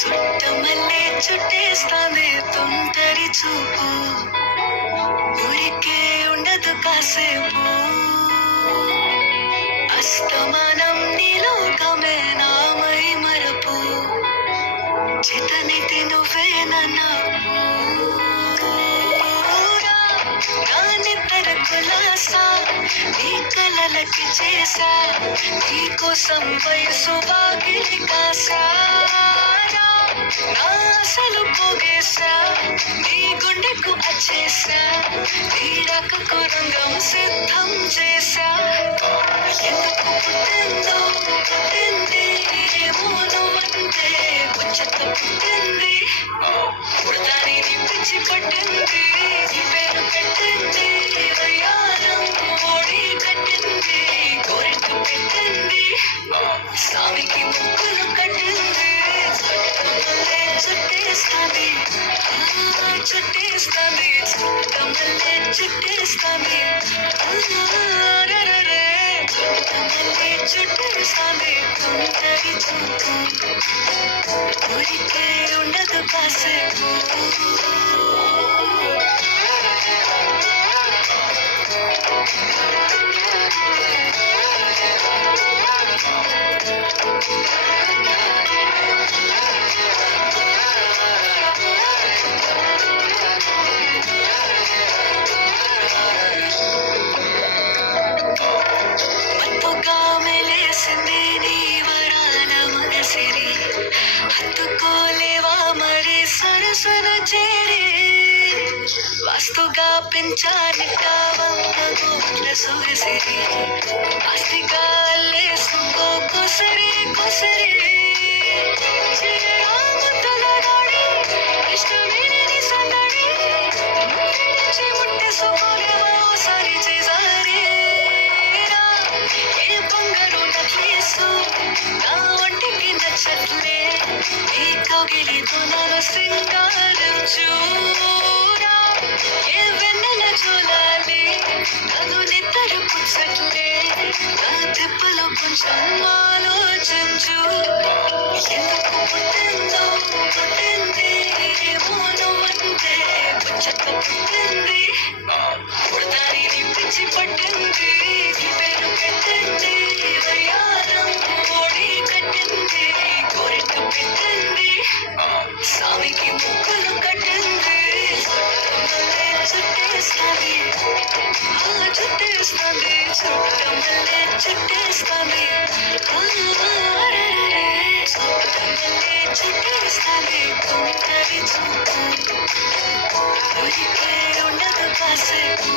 చుట్టమల్లే చుట్టేస్తాంది తొంటరి చూపు, ఊరికే ఉండదు కాసేపు. అస్తమానం నీలోకమే నామై మరపు, చితనితి నువ్వే నన్నా నా నిద్ర కులాసా నీ కలలకి చేసా, నీ కోసం వయసు వాకిలి కాసా, నా అసలు పోగేసా నీ గుండెకు అచ్చేసా, నీ రకకు రంగం సిద్ధం చేసా. ఎందుకు పుట్టిందో పుట్టింది ఏమో నువ్వంటే ముచ్చట పుట్టింది, పుడతాని నీ పిచ్చి పట్టింది, నీ పేరు పెట్టింది వయ్యారం ఓడి కట్టింది, కోరిక పెట్టింది స్వామికి ముక్కులు కట్టింది. చుట్టేస్తాంది చుట్టేస్తాంది చుట్టమల్లే చుట్టేస్తాంది, చుట్టమల్లే చుట్టేస్తాంది తొంటరి చూపు, ఊరికే ఉండదు కాసేపు. మత్తుగా మెలేసింది నీ వరాల మనసిరి, హత్తుకోలేవా మరి సరసన చేరి, వాస్తుగా పెంచానిట 100 కోట్ల సొగసిరి, ఆస్తిగా అల్లేసుకో కొసరి కొసరి, చేయరాముతల నాడి ఇష్టమేనని సందడి, ముట్టించి ముట్టేసుకోలేవా ఓసారి చేసారి, ఏ బంగారు నక్లీసు నా ఒంటికి నచ్చట్లే, నీ కౌగిలితో నన్ను సింగారించు, ఏ వెన్నెల జోలాలి నన్ను నిద్ర పుచ్చట్లే, నా తిప్పలో కొంచెం ఆలోచించు. ఎందుకు పుట్టిందో పుట్టింది ఏమో నువ్వంటే ముచ్చట పుట్టింది, పుడతాని నీ పిచ్చి పట్టింది, నీ పేరు పెట్టింది వయ్యారం ఓడి కట్టింది, కోరిక పెట్టింది స్వామికి ముక్కులు కట్టింది. చుట్టేస్తాంది చుట్టేస్తాంది చుట్టమల్లే చుట్టేస్తాంది, చుట్టమల్లే చుట్టేస్తాంది తొంటరి చూపు, ఊరికే ఉండదు కాసేపు.